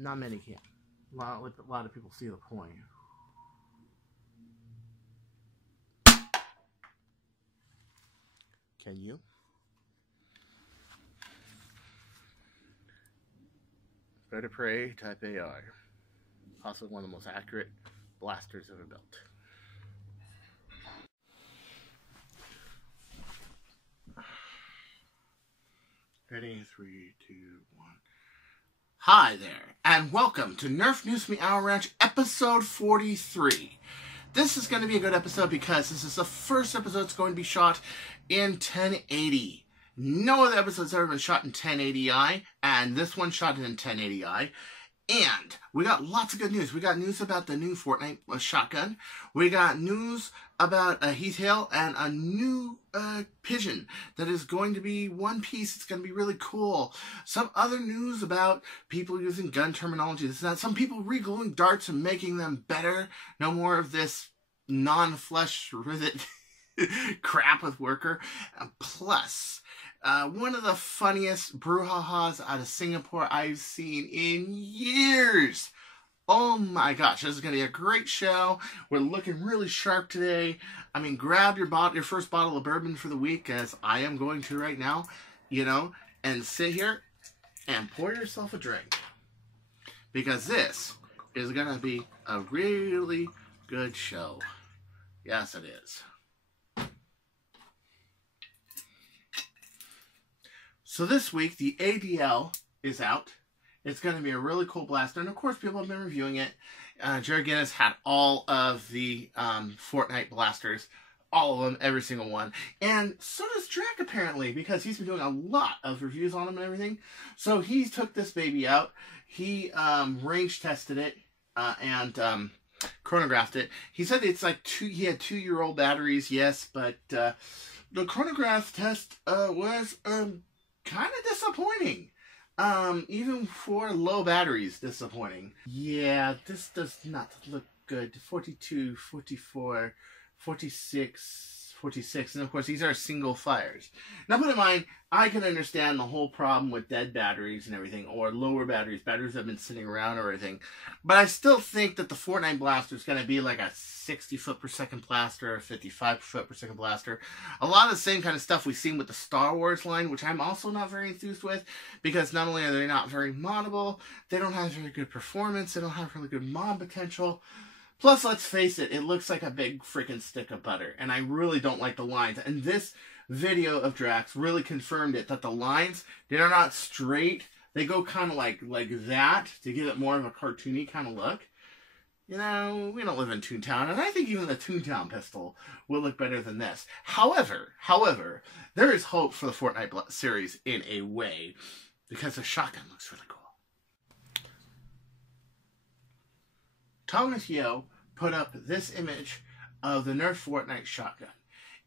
Not many can. A lot of people see the point. Can you? Vertebrae Type AR. Possibly one of the most accurate blasters ever built. Ready? 3, 2, 1. Hi there, and welcome to Nerf News Me Hour Ranch episode 43. This is going to be a good episode because this is the first episode that's going to be shot in 1080. No other episode's ever been shot in 1080i, and this one shot in 1080i. And we got lots of good news. We got news about the new Fortnite shotgun. We got news about a heat hail and a new pigeon that is going to be one piece. It's going to be really cool. Some other news about people using gun terminology. This and that. Some people re-gluing darts and making them better. No more of this non-flesh rivet crap with worker. Plus, one of the funniest brouhahas out of Singapore I've seen in years. Oh my gosh, this is going to be a great show. We're looking really sharp today. I mean, grab your first bottle of bourbon for the week, as I am going to right now, you know, and sit here and pour yourself a drink. Because this is going to be a really good show. Yes, it is. So this week, the ADL is out. It's going to be a really cool blaster. And of course, people have been reviewing it. Jared Guinness had all of the Fortnite blasters. All of them, every single one. And so does Drac, apparently, because he's been doing a lot of reviews on them and everything. So he took this baby out. He range tested it and chronographed it. He said it's like he had 2-year-old batteries, yes, but the chronograph test was kind of disappointing. Even for low batteries, disappointing. Yeah, this does not look good. 42, 44, 46, 46, and of course these are single fires. Now put in mind, I can understand the whole problem with dead batteries and everything, or lower batteries that have been sitting around or everything, but I still think that the Fortnite blaster is going to be like a 60 foot per second blaster, a 55 foot per second blaster. A lot of the same kind of stuff we've seen with the Star Wars line, which I'm also not very enthused with, because not only are they not very moddable, they don't have very good performance, they don't have really good mod potential. Plus, let's face it, it looks like a big freaking stick of butter, and I really don't like the lines. And this video of Drax really confirmed it, that the lines, they're not straight. They go kind of like that to give it more of a cartoony kind of look. You know, we don't live in Toontown, and I think even the Toontown pistol will look better than this. However, there is hope for the Fortnite series in a way, because the shotgun looks really cool. Thomas Yeo put up this image of the Nerf Fortnite shotgun.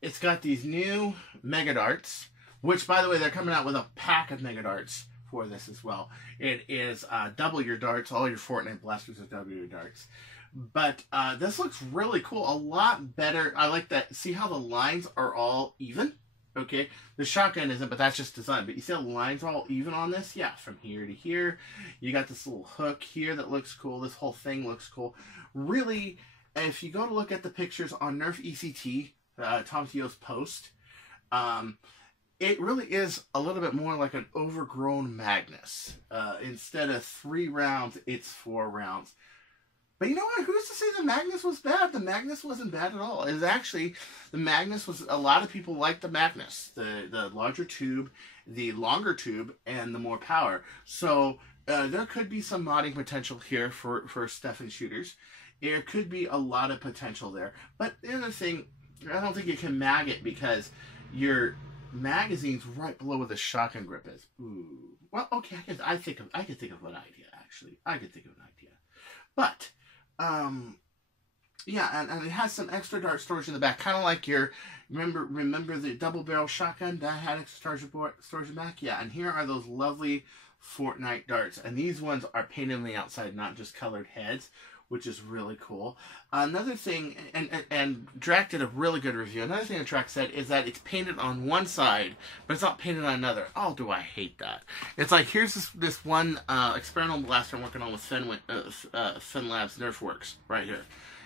It's got these new Mega Darts, which, by the way, they're coming out with a pack of Mega Darts for this as well. It is double your darts. All your Fortnite blasters are double your darts. But this looks really cool. A lot better. I like that. See how the lines are all even? Okay, the shotgun isn't, but that's just design. But you see how the lines are all even on this? Yeah, from here to here. You got this little hook here that looks cool. This whole thing looks cool. Really, if you go to look at the pictures on Nerf ECT, Tom Theo's post, it really is a little bit more like an overgrown Magnus. Instead of 3 rounds, it's 4 rounds. But you know what? Who's to say the Magnus was bad? The Magnus wasn't bad at all. It was actually, the Magnus was, a lot of people liked the Magnus. The larger tube, the longer tube, and the more power. So there could be some modding potential here for Stefan shooters. There could be a lot of potential there. But the other thing, I don't think you can mag it because your magazine's right below where the shotgun grip is. Ooh. Well, okay, I could think of an idea, actually. I could think of an idea. But yeah, and it has some extra dart storage in the back, kind of like your, remember the double barrel shotgun that had extra storage in the back? Yeah, and here are those lovely Fortnite darts, and these ones are painted on the outside, not just colored heads, which is really cool. Another thing, and Drac did a really good review. Another thing that Drac said is that it's painted on one side, but it's not painted on another. Oh, do I hate that. It's like, here's this one experimental blaster I'm working on with FinLab's Nerf Works right here.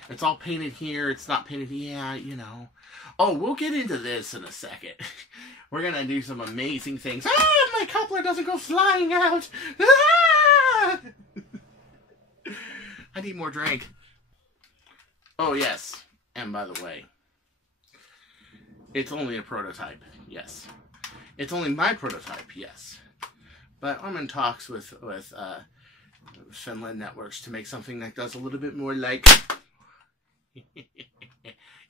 It's all painted here. It's not painted, yeah, you know. Oh, we'll get into this in a second. We're going to do some amazing things. Ah, my coupler doesn't go flying out. Ah! I need more drink. Oh, yes. And by the way, it's only a prototype, yes. It's only my prototype, yes. But I'm in talks with Finland Networks to make something that does a little bit more like...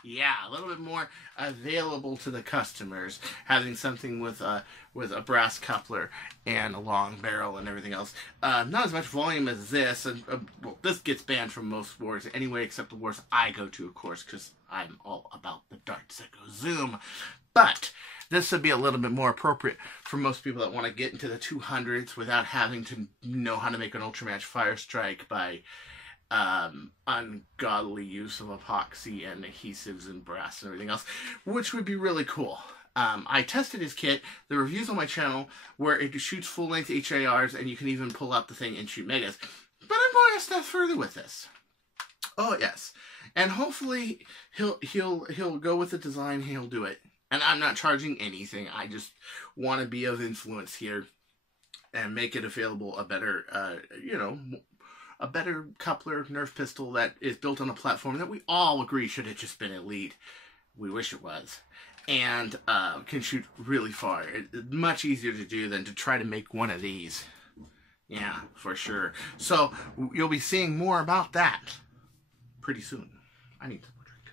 yeah, a little bit more available to the customers, having something with a brass coupler and a long barrel and everything else. Not as much volume as this, and well, this gets banned from most wars anyway, except the wars I go to, of course, because I'm all about the darts that go zoom. But this would be a little bit more appropriate for most people that want to get into the 200s without having to know how to make an Ultramatch Fire Strike by ungodly use of epoxy and adhesives and brass and everything else, which would be really cool. I tested his kit. The reviews on my channel where it shoots full-length HARs and you can even pull out the thing and shoot megas. But I'm going a step further with this. Oh yes, and hopefully he'll go with the design. He'll do it, and I'm not charging anything. I just want to be of influence here and make it available a better, you know, a better coupler Nerf pistol that is built on a platform that we all agree should have just been elite. We wish it was. And can shoot really far. It's much easier to do than to try to make one of these. Yeah, for sure. So you'll be seeing more about that pretty soon. I need some more drink.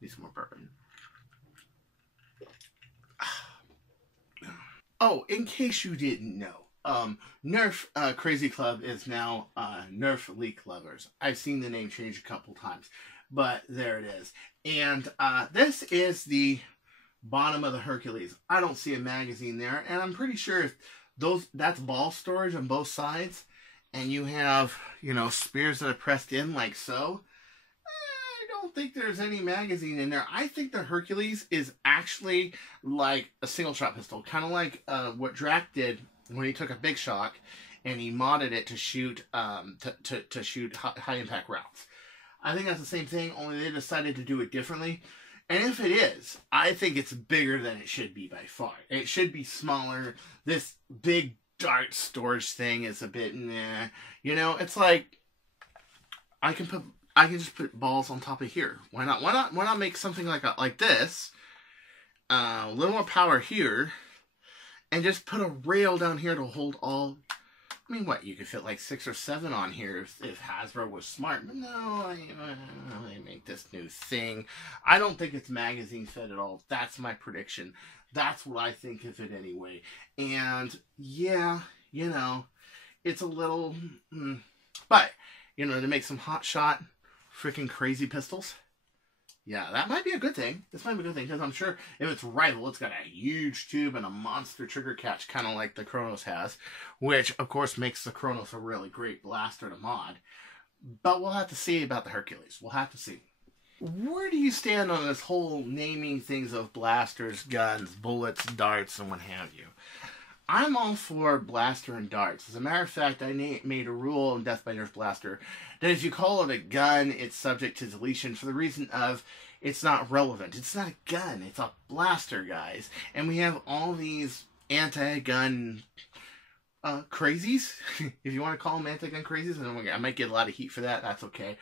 Need some more bourbon. Oh, in case you didn't know, Nerf Crazy Club is now Nerf Leak Lovers. I've seen the name change a couple times, but there it is. And this is the bottom of the Hercules. I don't see a magazine there, and I'm pretty sure if that's ball storage on both sides, and you have, you know, spears that are pressed in like so, I don't think there's any magazine in there. I think the Hercules is actually like a single shot pistol, kind of like what Drac did when he took a big shock and he modded it to shoot to shoot high impact rounds. I think that's the same thing, only they decided to do it differently. And if it is, I think it's bigger than it should be by far. It should be smaller. This big dart storage thing is a bit meh. You know, it's like I can just put balls on top of here. Why not? Why not make something like this? A little more power here. And just put a rail down here to hold all... I mean, what? You could fit like 6 or 7 on here if Hasbro was smart. But no, they make this new thing. I don't think it's magazine fed at all. That's my prediction. That's what I think of it anyway. And yeah, you know, it's a little... But, you know, to make some hot shot, freaking crazy pistols... Yeah, that might be a good thing. This might be a good thing, because I'm sure if it's rival, it's got a huge tube and a monster trigger catch, kind of like the Chronos has, which, of course, makes the Chronos a really great blaster to mod. But we'll have to see about the Hercules. We'll have to see. Where do you stand on this whole naming things of blasters, guns, bullets, darts, and what have you? I'm all for blaster and darts. As a matter of fact, I made a rule in Death by Nerf Blaster that if you call it a gun, it's subject to deletion for the reason of it's not relevant. It's not a gun. It's a blaster, guys. And we have all these anti-gun crazies, if you want to call them anti-gun crazies. And I might get a lot of heat for that. That's okay.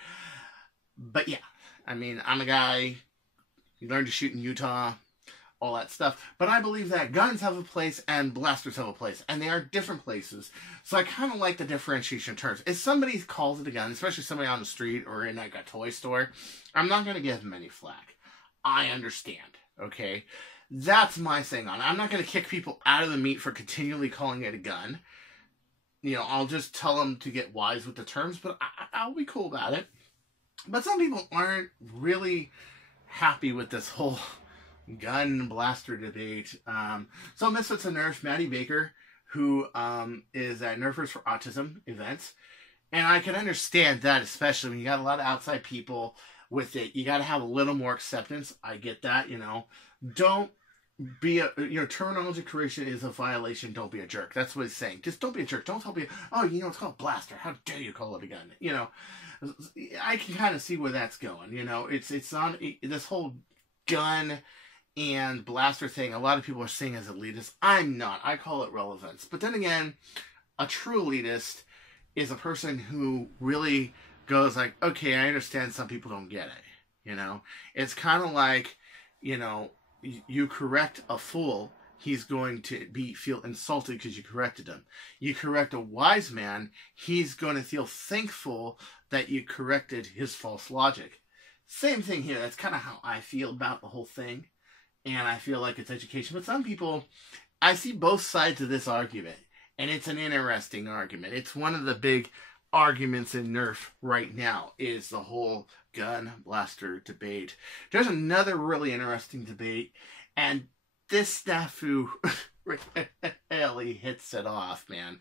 But yeah, I mean, I'm a guy. You learned to shoot in Utah. All that stuff. But I believe that guns have a place and blasters have a place. And they are different places. So I kind of like the differentiation in terms. If somebody calls it a gun, especially somebody on the street or in like a toy store, I'm not going to give them any flack. I understand. Okay? That's my thing on it. I'm not going to kick people out of the meat for continually calling it a gun. You know, I'll just tell them to get wise with the terms, but I'll be cool about it. But some people aren't really happy with this whole gun blaster debate. So Misfits of Nerf, Maddie Baker, who is at Nerfers for Autism events, And I can understand that, especially when you got a lot of outside people with it. You got to have a little more acceptance. I get that, you know. Don't be a, your terminology creation is a violation. Don't be a jerk. That's what he's saying. Just don't be a jerk. Don't tell me, oh, you know, it's called blaster. How dare you call it a gun? You know, I can kind of see where that's going. You know, it's on this whole gun and blaster thing. A lot of people are saying as elitist. I'm not. I call it relevance. But then again, a true elitist is a person who really goes like, okay, I understand some people don't get it. You know, it's kind of like, you know, you correct a fool, he's going to feel insulted because you corrected him. You correct a wise man, he's going to feel thankful that you corrected his false logic. Same thing here. That's kind of how I feel about the whole thing. And I feel like it's education. But some people, I see both sides of this argument. And it's an interesting argument. It's one of the big arguments in Nerf right now is the whole gun blaster debate. There's another really interesting debate, and this snafu really hits it off, man.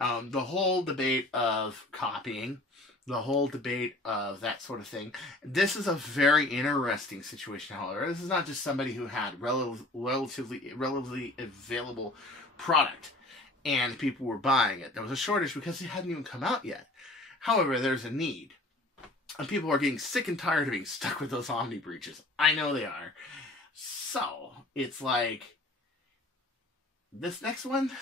The whole debate of copying, the whole debate of that sort of thing. This is a very interesting situation, however. This is not just somebody who had relatively available product and people were buying it. There was a shortage because it hadn't even come out yet. However, there's a need. And people are getting sick and tired of being stuck with those Omni breaches. I know they are. So, it's like, this next one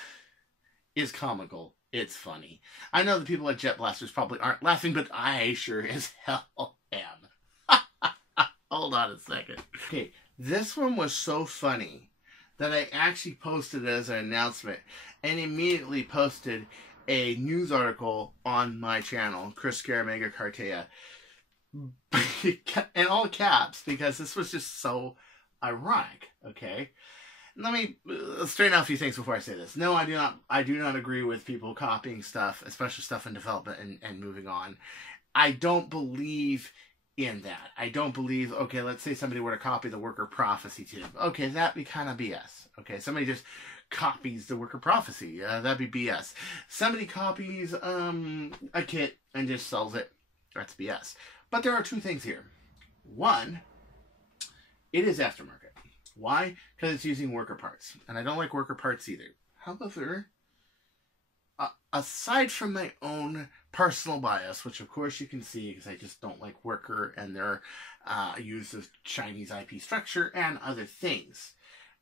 is comical. It's funny. I know the people at Jet Blasters probably aren't laughing, but I sure as hell am. Hold on a second. Okay, this one was so funny that I actually posted it as an announcement and immediately posted a news article on my channel, Chris Scaramanga Cartaya, in all caps, because this was just so ironic. Okay, let me straighten out a few things before I say this. No, I do not agree with people copying stuff, especially stuff in development and moving on. I don't believe in that. I don't believe, okay, let's say somebody were to copy the Worker Prophecy team. Okay, that'd be kind of BS. Okay, somebody just copies the Worker Prophecy. That'd be BS. Somebody copies a kit and just sells it. That's BS. But there are two things here. One, it is aftermarket. Why? Because it's using worker parts. And I don't like worker parts either. However, aside from my own personal bias, which of course you can see because I just don't like worker and their use of Chinese IP structure and other things.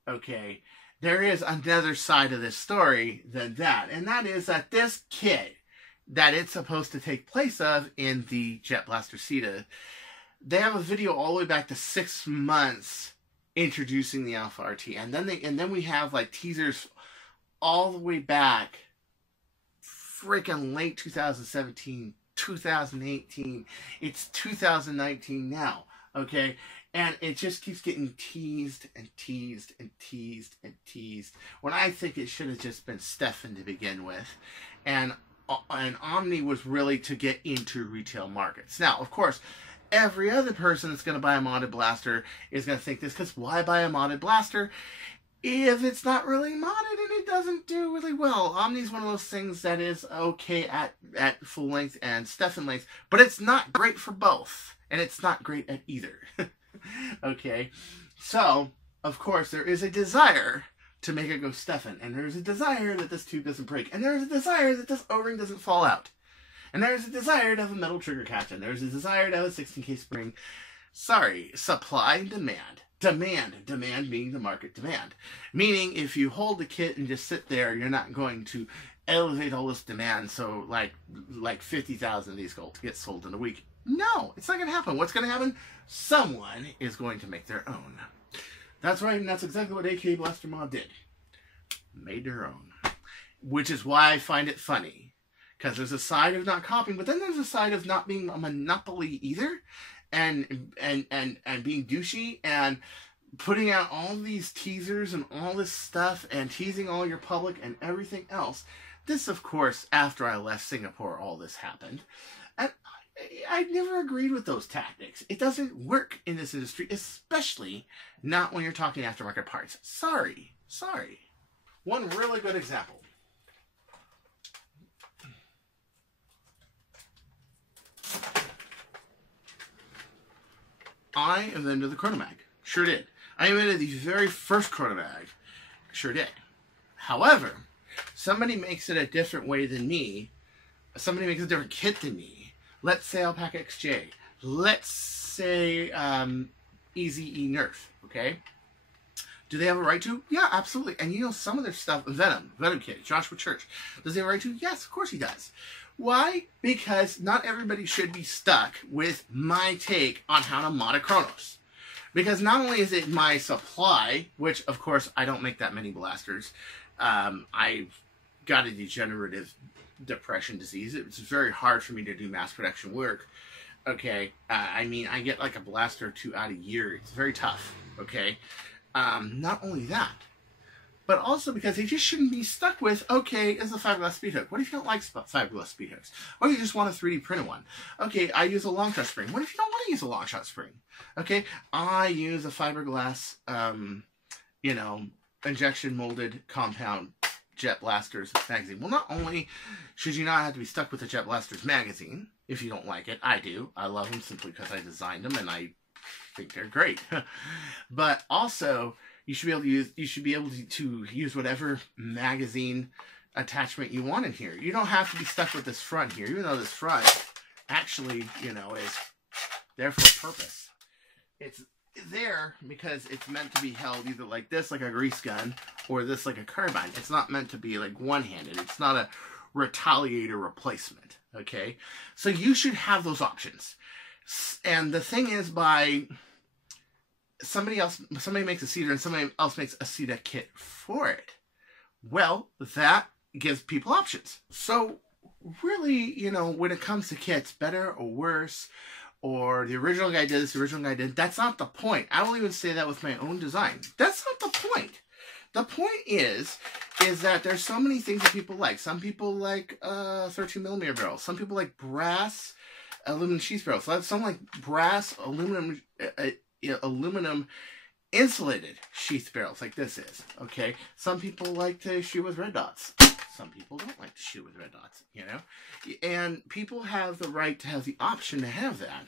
Okay, there is another side of this story than that. And that is that this kit that it's supposed to take place of in the Jet Blaster CETA, they have a video all the way back to 6 months introducing the Alpha RT. And then we have like teasers all the way back freaking late 2017, 2018. It's 2019 now, okay? And it just keeps getting teased and teased and teased and teased, when I think it should have just been Stefan to begin with. And Omni was really to get into retail markets. Now, of course, every other person that's going to buy a modded blaster is going to think this, because why buy a modded blaster if it's not really modded and it doesn't do really well? Omni's one of those things that is okay at full length and Stefan length, but it's not great for both, and it's not great at either. Okay, so of course there is a desire to make it go Stefan, and there's a desire that this tube doesn't break, and there's a desire that this O-ring doesn't fall out, and there's a desire to have a metal trigger catch, and there's a desire to have a 16K spring. Sorry, supply and demand. Demand being the market demand. Meaning, if you hold the kit and just sit there, you're not going to elevate all this demand so like 50,000 of these get sold in a week. No, it's not going to happen. What's going to happen? Someone is going to make their own. That's right, and that's exactly what AK Blaster Mod did. Made their own. Which is why I find it funny. Because there's a side of not copying, but then there's a side of not being a monopoly either. And being douchey and putting out all these teasers and all this stuff and teasing all your public and everything else. This, of course, after I left Singapore, all this happened. And I never agreed with those tactics. It doesn't work in this industry, especially not when you're talking aftermarket parts. Sorry. One really good example. I invented the Chronomag. Sure did. I invented the very first Chronomag. Sure did. However, somebody makes it a different way than me. Somebody makes a different kit than me. Let's say Alpaca XJ. Let's say Easy Nerf. Okay? Do they have a right to? Yeah, absolutely. And you know some of their stuff, Venom Kid, Joshua Church. Does he have a right to? Yes, of course he does. Why? Because not everybody should be stuck with my take on how to mod a Chronos. Because not only is it my supply, which of course I don't make that many blasters. I've got a degenerative depression disease. It's very hard for me to do mass production work. Okay, I mean, I get like a blaster or two out a year. It's very tough. Okay, not only that, but also because they just shouldn't be stuck with, okay, it's a fiberglass speed hook. What if you don't like fiberglass speed hooks? What if you just want a 3D printed one? Okay, I use a long shot spring. What if you don't want to use a long shot spring? Okay, I use a fiberglass, you know, injection molded compound Jet Blasters magazine. Well, not only should you not have to be stuck with the Jet Blasters magazine, if you don't like it, I do. I love them simply because I designed them and I think they're great. But also, you should be able to use whatever magazine attachment you want in here. You don't have to be stuck with this front here, even though this front actually, you know, is there for a purpose. It's there because it's meant to be held either like this, like a grease gun, or this like a carbine. It's not meant to be like one-handed. It's not a retaliator replacement. Okay, so you should have those options. And the thing is, by somebody makes a cedar and somebody else makes a cedar kit for it, well, that gives people options. So really, you know, when it comes to kits, better or worse, or the original guy did this, the original guy did, that's not the point. I won't even say that with my own design. That's not the point. The point is that there's so many things that people like. Some people like 13mm barrels. Some people like brass aluminum sheath barrels. Some like brass aluminum insulated sheath barrels like this is. Okay. Some people like to shoot with red dots. Some people don't like to shoot with red dots, you know? And people have the right to have the option to have that.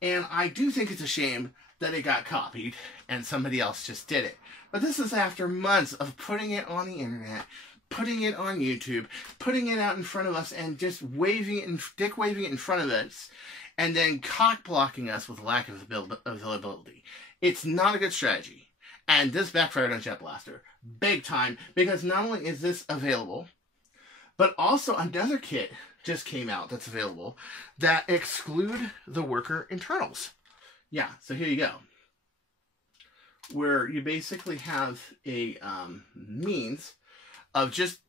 And I do think it's a shame that it got copied and somebody else just did it. But this is after months of putting it on the internet, putting it on YouTube, putting it out in front of us and just waving it and dick waving it in front of us and then cock blocking us with lack of availability. It's not a good strategy. And this backfired on Jet Blaster big time, because not only is this available, but also another kit just came out that's available that exclude the worker internals. Yeah, so here you go. Where you basically have a means of just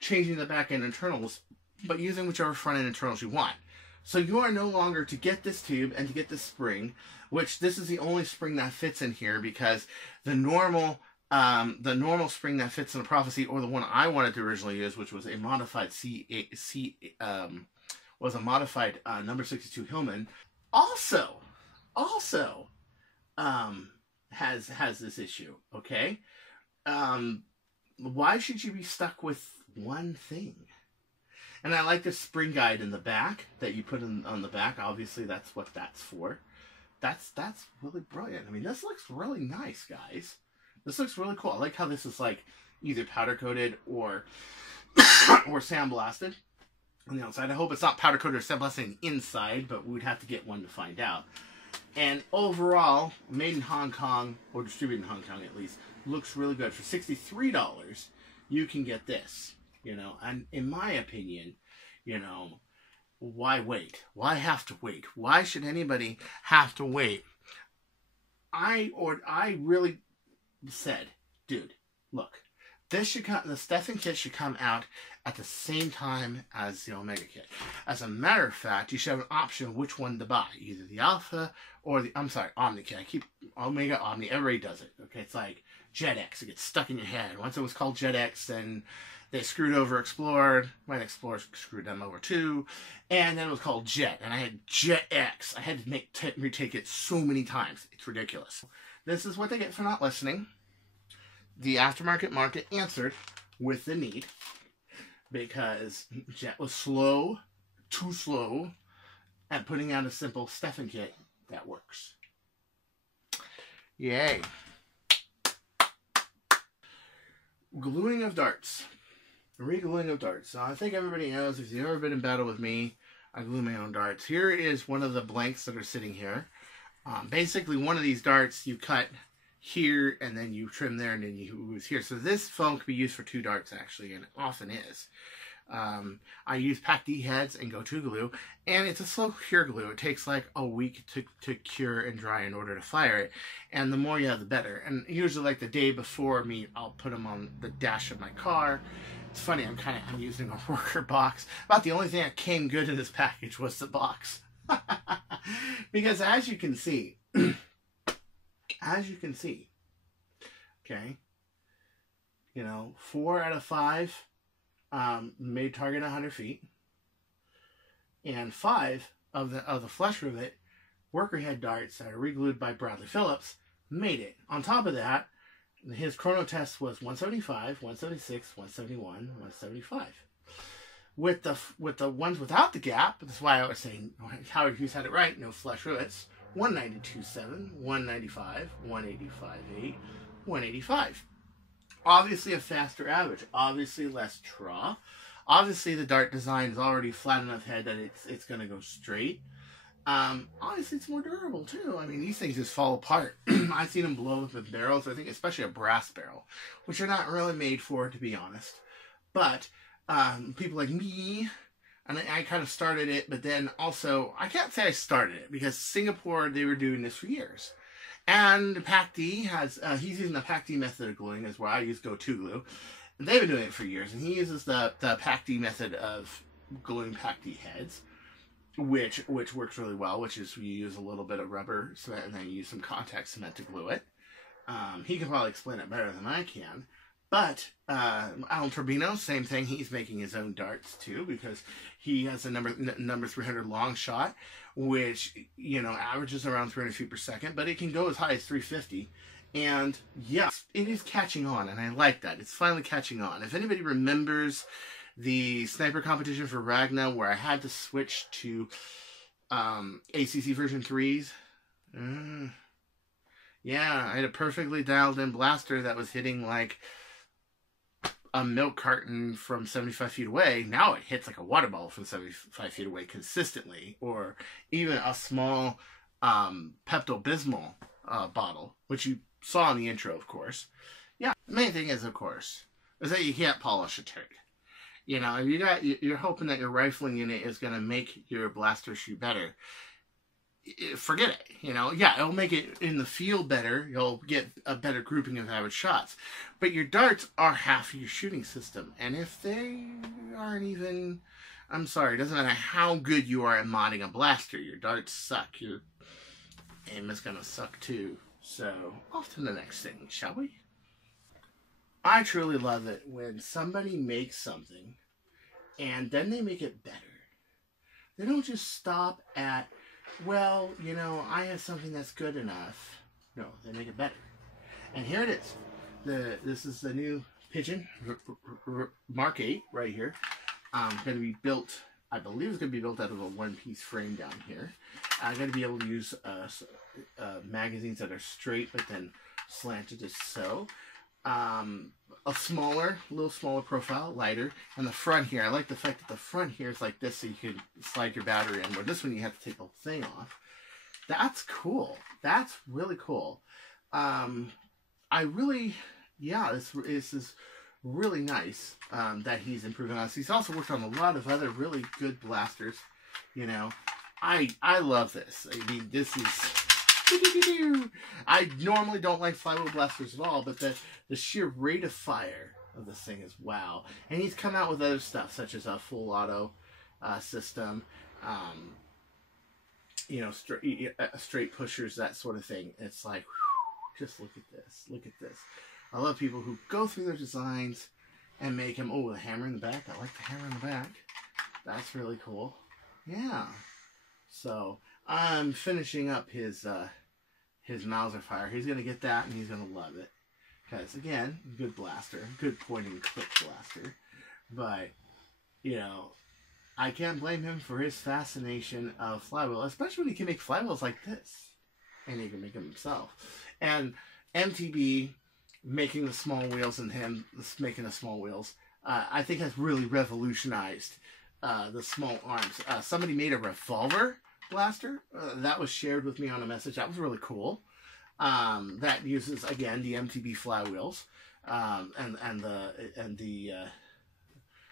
changing the back end internals, but using whichever front end internals you want. So you are no longer, to get this tube and to get this spring, which this is the only spring that fits in here, because the normal spring that fits in the Prophecy, or the one I wanted to originally use, which was a modified number 62 Hillman, also has this issue. Okay, why should you be stuck with one thing? And I like the spring guide in the back that you put on the back. Obviously, that's what that's for. That's really brilliant. I mean, this looks really nice, guys. This looks really cool. I like how this is like either powder coated or or sandblasted on the outside. I hope it's not powder coated or sandblasted on the inside, but we'd have to get one to find out. And overall, made in Hong Kong, or distributed in Hong Kong at least, looks really good. For $63, you can get this. You know, and in my opinion, you know, why wait? Why have to wait? Why should anybody have to wait? I really said, dude, look, this should come, the Stefan kit should come out at the same time as the Omega kit. As a matter of fact, you should have an option of which one to buy, either the Alpha or the, Omni kit. I keep Omega, Omni, everybody does it. Okay, it's like Jet X, it gets stuck in your head. Once it was called Jet X, then they screwed over Explorer. My Explorer screwed them over too. And then it was called Jet. And I had Jet X. I had to retake it so many times. It's ridiculous. This is what they get for not listening. The aftermarket market answered with the need. Because Jet was slow, too slow, at putting out a simple Stefan kit that works. Yay. Gluing of darts. Re-gluing of darts. So I think everybody knows, if you've ever been in battle with me, I glue my own darts. Here is one of the blanks that are sitting here. Basically, one of these darts you cut here, and then you trim there, and then you use here. So this foam can be used for 2 darts, actually, and it often is. I use PAC-D heads and Go-To glue, and it's a slow cure glue. It takes like a week to cure and dry in order to fire it, and the more you have, the better. And usually, like the day before me, I'll put them on the dash of my car. It's funny, I'm using a worker box. About the only thing that came good in this package was the box. Because as you can see, okay, you know, 4 out of 5 made target 100 feet, and 5 of the flesh rivet worker head darts that are re-glued by Bradley Phillips made it. On top of that, his chrono test was 175, 176, 171, 175. With the ones without the gap, that's why I was saying Howard Hughes had it right, no flesh rivets, 192.7, 195, 185.8, 185. Obviously a faster average, obviously less draw. Obviously the dart design is already flat enough head that it's going to go straight. Honestly, it's more durable too. I mean, these things just fall apart. I've seen them blow with barrels, I think especially a brass barrel, which are not really made for, to be honest. But people like me, and I kind of started it, but then also, I can't say I started it, because Singapore, they were doing this for years. And PAC-D has, he's using the PAC-D method of gluing, is where I use Go-To glue. And they've been doing it for years, and he uses the PAC-D method of gluing PAC-D heads, which works really well, which is you use a little bit of rubber cement and then you use some contact cement to glue it. He can probably explain it better than I can. But Alan Turbino, same thing. He's making his own darts too, because he has a number 300 long shot, which, you know, averages around 300 feet per second, but it can go as high as 350. And yes, it is catching on, and I like that. It's finally catching on. If anybody remembers the sniper competition for Ragna, where I had to switch to ACC version 3s. Yeah, I had a perfectly dialed in blaster that was hitting like a milk carton from 75 feet away. Now it hits like a water bottle from 75 feet away consistently, or even a small Pepto-Bismol bottle, which you saw in the intro, of course. Yeah, the main thing is, of course, is that you can't polish a turd. You know, if you're hoping that your rifling unit is going to make your blaster shoot better, forget it. You know, yeah, it'll make it in the field better. You'll get a better grouping of average shots. But your darts are half of your shooting system. And if they aren't even, I'm sorry, it doesn't matter how good you are at modding a blaster, your darts suck. Your aim is going to suck too. So, off to the next thing, shall we? I truly love it when somebody makes something and then they make it better. They don't just stop at, well, you know, I have something that's good enough. No, they make it better. And here it is. This is the new Pigeon Mark 8 right here. Going to be built, I believe it's going to be built out of a one-piece frame down here. I'm going to be able to use magazines that are straight but then slanted just so. A little smaller profile, lighter, and the front here, I like the fact that the front here is like this, so you can slide your battery in, where this one you have to take the whole thing off. That's cool. That's really cool. This is really nice that he's improving on this. He's also worked on a lot of other really good blasters. You know, I love this. I mean, this is... I normally don't like flywheel blasters at all, but the sheer rate of fire of this thing is wow. And he's come out with other stuff, such as a full auto system, you know, straight pushers, that sort of thing. It's like, whew, just look at this. Look at this. I love people who go through their designs and make them, oh, the hammer in the back. I like the hammer in the back. That's really cool. Yeah. So, I'm finishing up his Mauser fire. He's going to get that and he's going to love it. Because, again, good blaster. Good point and click blaster. But, you know, I can't blame him for his fascination of flywheel. Especially when he can make flywheels like this. and he can make them himself. And MTB making the small wheels and him making the small wheels, I think has really revolutionized the small arms. Somebody made a revolver blaster that was shared with me on a message. That was really cool. That uses, again, the MTB flywheels and the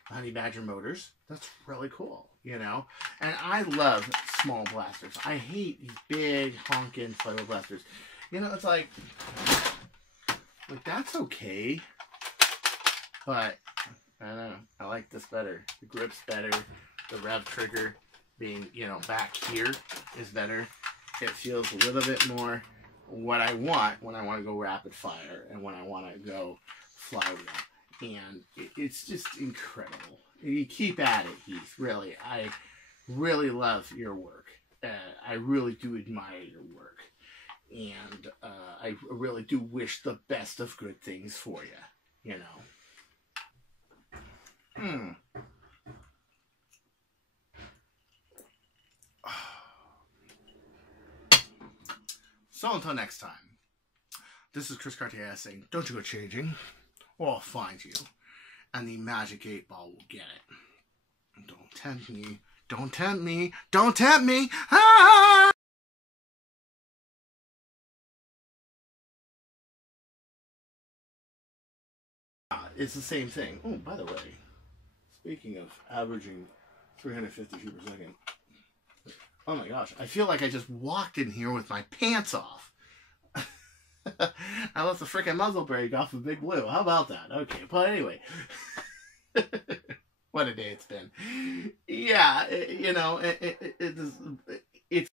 Honey Badger motors. That's really cool, you know. And I love small blasters. I hate these big honking flywheel blasters. You know, it's like that's okay, but I don't know. I like this better. The grip's better. The rev trigger being, you know, back here is better. It feels a little bit more what I want when I want to go rapid fire and when I want to go flywheel. And it's just incredible. You keep at it, Heath. Really, I really love your work. I really do admire your work. And I really do wish the best of good things for you, you know. So until next time, this is Chris Cartaya saying, don't you go changing, or I'll find you, and the magic 8-ball will get it. Don't tempt me, don't tempt me, don't tempt me! Ah! It's the same thing. Oh, by the way, speaking of averaging 350 feet per second, oh my gosh, I feel like I just walked in here with my pants off. I left the frickin' muzzle brake off of Big Blue. How about that? Okay, but anyway. What a day it's been. Yeah, you know, it's